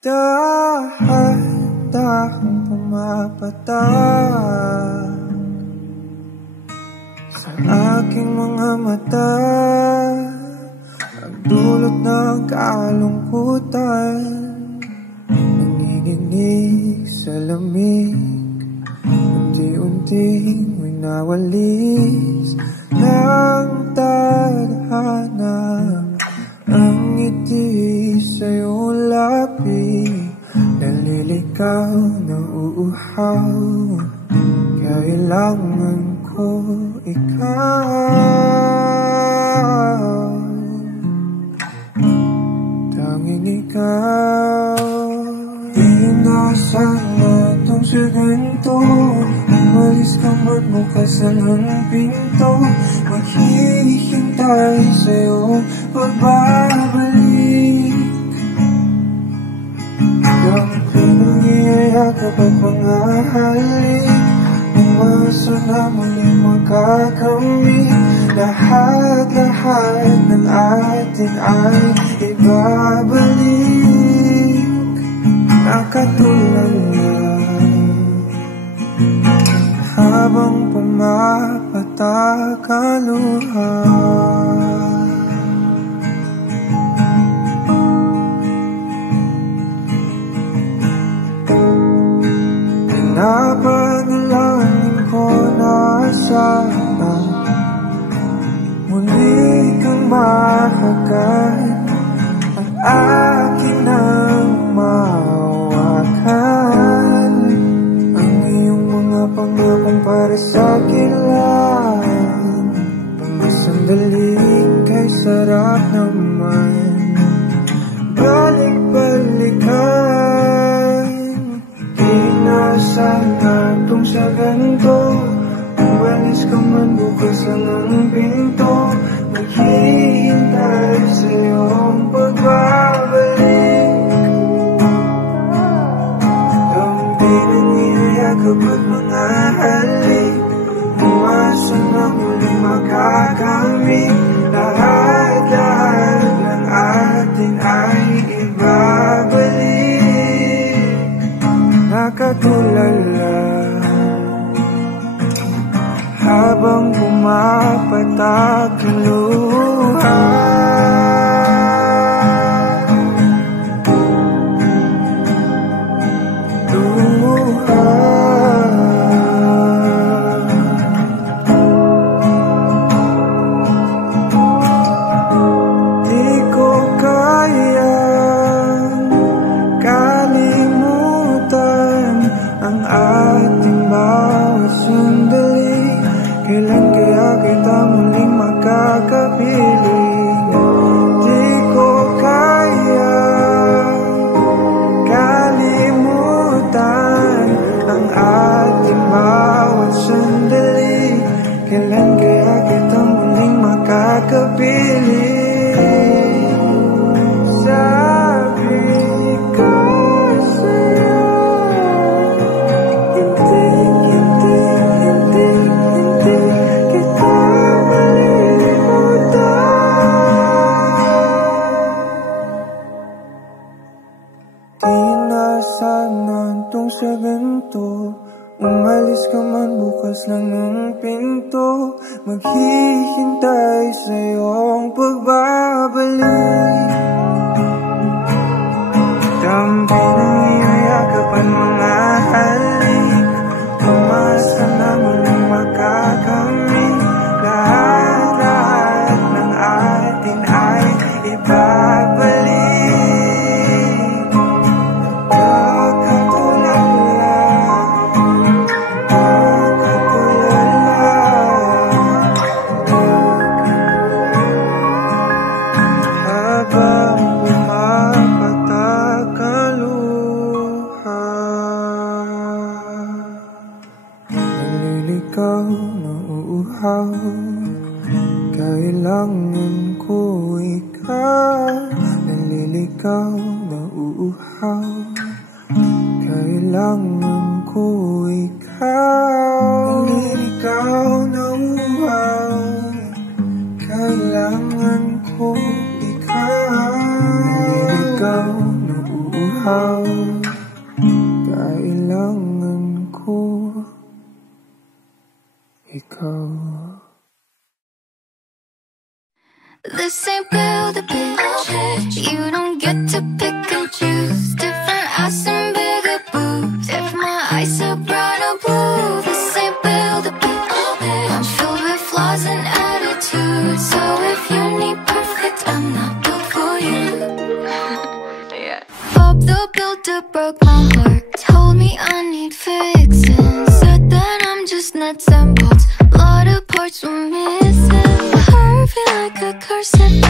Dahan-dahang pumapatak sa aking mga mata, ang dulot ng kalungkutan, nanginginig sa lamig, unti-unting may nawalis ng tadhana. Ang ngiti sa iyong labi, nalilikaw na uuhaw. Kailangan ko ikaw, tanging ikaw. Inasahan itong sa ganito, umalis ka man bukas ang pinto. Maghihintay sa iyong pagbabalik. Ang pinangiyayakap at mga halik, umasa na muling magkakamit. Lahat-lahat ng atin ay ibabalik, nakatulala habang pumapatak ang luha. Pinapanalangin ko na sana muli kang mahagan at akin nang mahawakan. Ang iyong mga pangakong para sa akin lang, mga sandaling kay sarap naman balik-balikan. Inasahan itong sa ganito, umalis ka man bukas lang ang pinto. Maghihintay sa iyong pagbabalik. Ang pinangiyayakap at mga halik, umasa na muling makakamit. Lahat-lahat ng atin ay ibabalik, nakatulala habang pumapatak ang luha. Di ko kayang kalimutan ang ating bawat sandali. Kailan kaya kita muling makakapiling? Di ko kaya kalimutan ang ating bawat sandali. Kailan kaya kita muling makakapiling? Inasahan itong sa ganito, umalis ka man bukas lang ang pinto. Maghihintay sa iyong pagbabalik. Ang pinangiyayakap at mga halik, umasa na muling makakamit. Lahat-lahat ng atin ay ibabalik. Nalilikaw na uuhaw, kailangan ko ikaw. Nalilikaw na uuhaw, kailangan ko ikaw. Nalilikaw na uuhaw, kailangan ko ikaw. Nalilikaw na uuhaw, ikaw, kailangan ko ikaw. This ain't build a bitch. You don't get to pick and choose. Different ass and bigger boobs. If my eyes are brown or blue, this ain't build a bitch. I'm filled with flaws and attitudes. So if you need perfect, I'm not built for you. Bob the Builder broke my heart. Told me I need fixing. Said that I'm just nuts and bolts. Lot of parts were missing. Feel like a cursed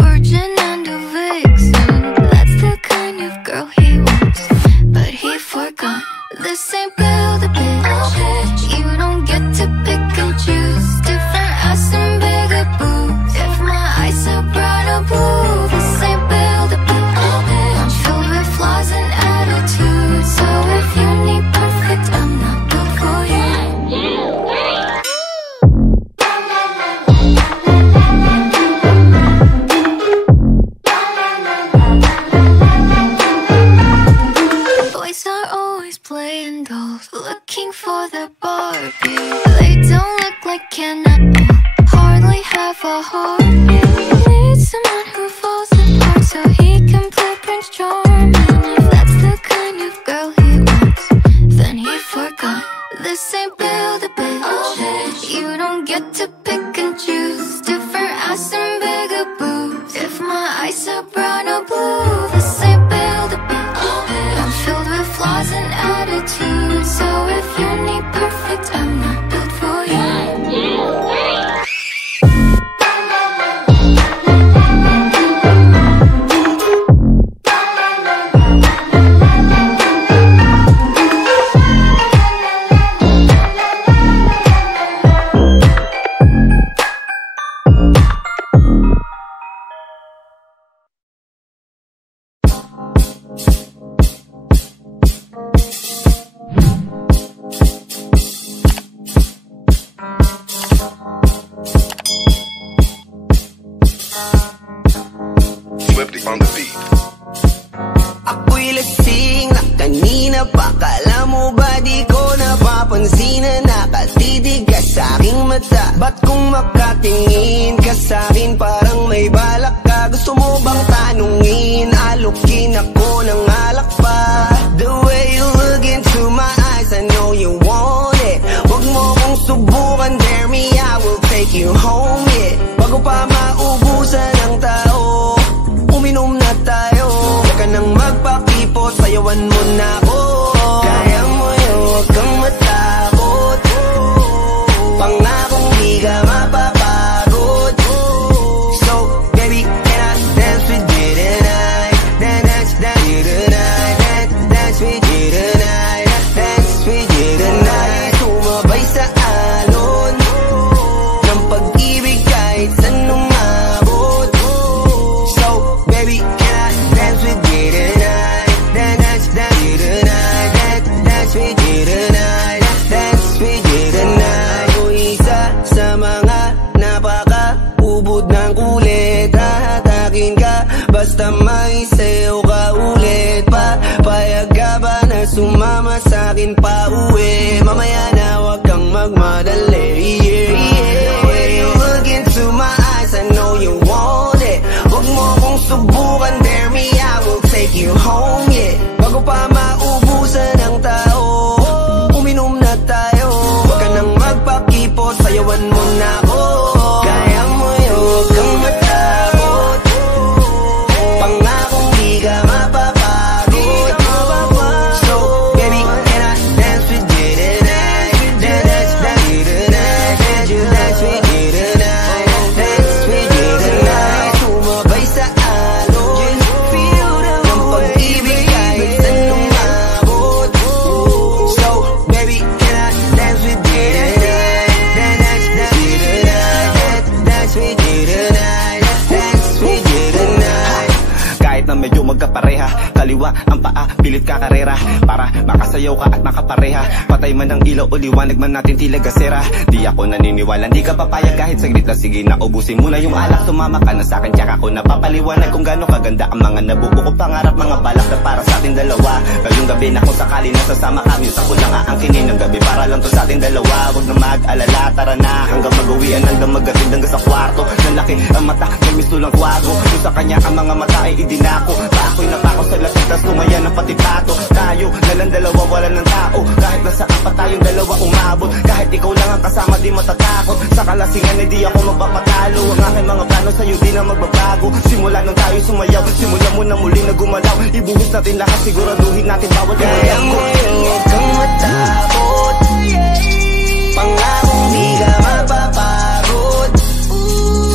virgin and a vixen. That's the kind of girl he wants, but he forgot. This ain't build a bitch. You don't get to pick and choose. Different ass and bigger boobs. If my eyes are brown or blue, this ain't build a bitch. I'm filled with flaws and attitudes. So if you need perfect, I'm not built for you. Playing dolls, looking for the Barbie. They don't look like Ken at all, hardly have a heartbeat. Need someone who falls apart so he can play Prince Charming. If that's the kind of girl he wants, then he forgot. This ain't build a bitch. You don't get to pick and choose. Different ass and bigger boobs. If my eyes are brown or blue, this ain't build a bitch. I'm filled with flaws and attitudes. So if you need perfect, I'm not built for you. On the beat. Ako'y lasing na kanina pa. Kala mo ba di ko napapansin na nakatitig ka sa aking mata? Ba't kung makatingin ka sa'kin parang may balak ka? Gusto mo bang tanungin? Alukin ako ng alak pa. The way you look into my eyes, I know you want it. Wag mo kong subukan, dare me, I will take you home, yeah. Bago pa maubusan ng tao, uminom na tayo. Huwag ka nang magpakipot, sayawan mo na ako. Kaya mo yun, huwag kang matakot. Pangakong di ka mapapagod. So, baby, can I dance with you tonight? Dance, dance you tonight. Dance with you tonight. Dance with you tonight. Sumabay sa alon ng pag-ibig kahit saan umabot. So, baby, can I dance with you tonight? Dance, dance you tonight. Dance with you tonight. Dance with you tonight. O isa sa mga napaka-ubod ng kulit. Hahatakin ka basta may sayo ka ulit. Papayag ka ba na sumama sa'kin pa uwi? Mamaya na wag kang magmadali, yeah, yeah. The way you look into my eyes, I know you want it. Wag mo kong subukan, dare me, I will take you home, yeah. Bago pa maubusan ng tao, uminom na tayo. Huwag ka nang magpakipot, sayawan mo na ako. Kaya mo yun, huwag kang matakot. Pangakong di ka mapapagod. So, baby, can I dance with you tonight? Dance, dance you tonight. Dance with you tonight. Dance with you tonight. Sumabay sa alon ng pag-ibig kahit saan umabot. So, baby, can I dance with you tonight? Dance, dance you tonight. Dance with you tonight. Dance with you tonight. Kahit na medyo magkapareha, kaliwa kaliwa ang paa, pilit ka karera para makasayaw ka at makapareha. Patay man ang ilaw o liwanag man natin tila gasera. Di ako naniniwala, di ka papayag kahit saglit na. Sige na, ubusin mo na yung alak, sumama ka na sa'kin, tsaka ako napapaliwanag kung gaano kaganda ang mga nabuo ko pangarap, mga balak na para sa ating dalawa. Ngayong gabi na kung sakali nasasama kami, sa kulang aangkinin ng gabi para lang to sa ating dalawa. Huwag na mag-alala, tara na hanggang mag-uwian, hanggang maghatid hanggang sa kwarto. Nalaki ang mata, may misto lang kwago. Kung sa kanya ang mga mata ay idinako, tako'y napako sa lasing, tas lumaya ng pati pato. Tayo nalang dalawa, wala ng tao, kahit nasaan pa tayong dalawa umabot. Kahit ikaw lang ang kasama, di matatakot. Sa kalasingan ay di ako magpapatalo. Ang aking mga plano sa'yo di na magbabago. Simula nung tayo sumayaw, simula mo na muli na gumalaw. Ibuhos natin lahat, siguraduhin natin bawat kaya mo yung huwag kang matakot. Pangakong di ka mapapagod.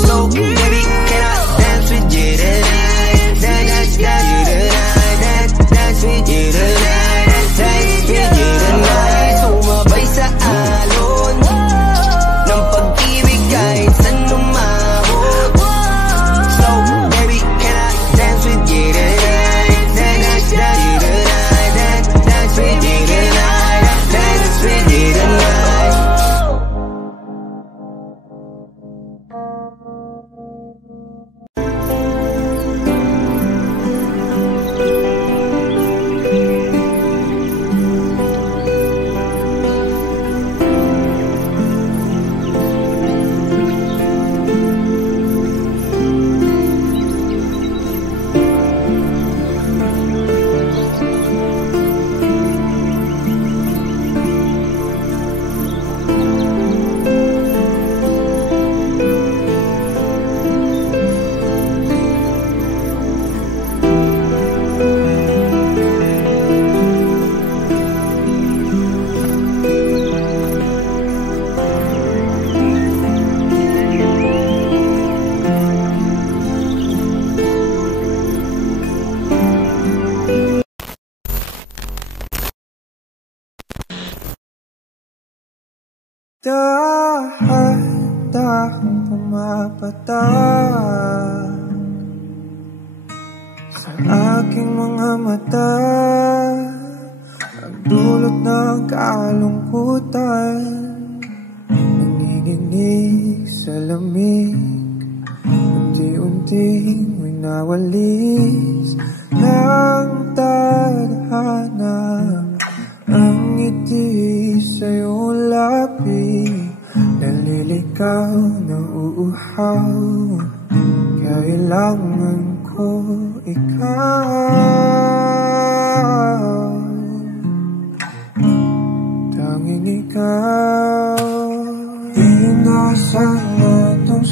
So baby, can I dance with you tonight? Dance with you tonight. Dance with you tonight. Dance with you tonight. Sumabay sa alon ng pag-ibig kahit saan umabot. So baby, can I dance with you tonight? Dance with you tonight. Dance with you tonight. Dance with you tonight. Dahan-dahang pumapatak sa aking mga mata, ang dulot ng kalungkutan, nanginginig sa lamig, unti-unting winawalis ng tadhana. Ang ngiti sa iyong labi, naliligaw na uuhaw. Kailangan ko ikaw, tanging ikaw. Inaasahan mo itong